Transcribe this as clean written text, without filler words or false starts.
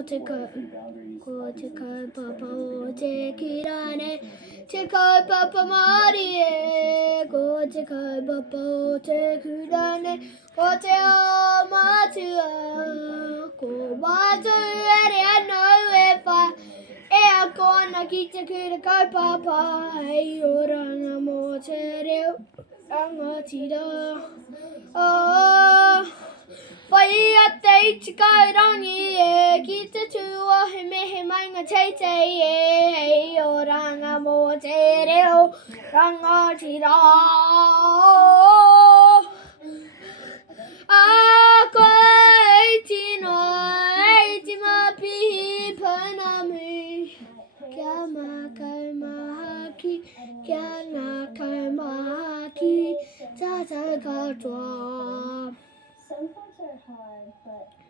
ko te kaupapa o te kirane, te kaupapa Māori e. Ko te kaupapa o te kirane, ko te ao mātua. Ko mātou ere anau e whai, e a kona ki te kura kaupapa, hei oranga mō te reo, rangatira. Whai a te iti kaurangi e, ki te tua he mehe mainga teitei e, hei oranga mō te reo, rangatira. Koe e tino, e ti mapihi panamu, kia mā kaumaha ki, kia ngā kaumaha ki, tātou katoa. Some parts are hard, but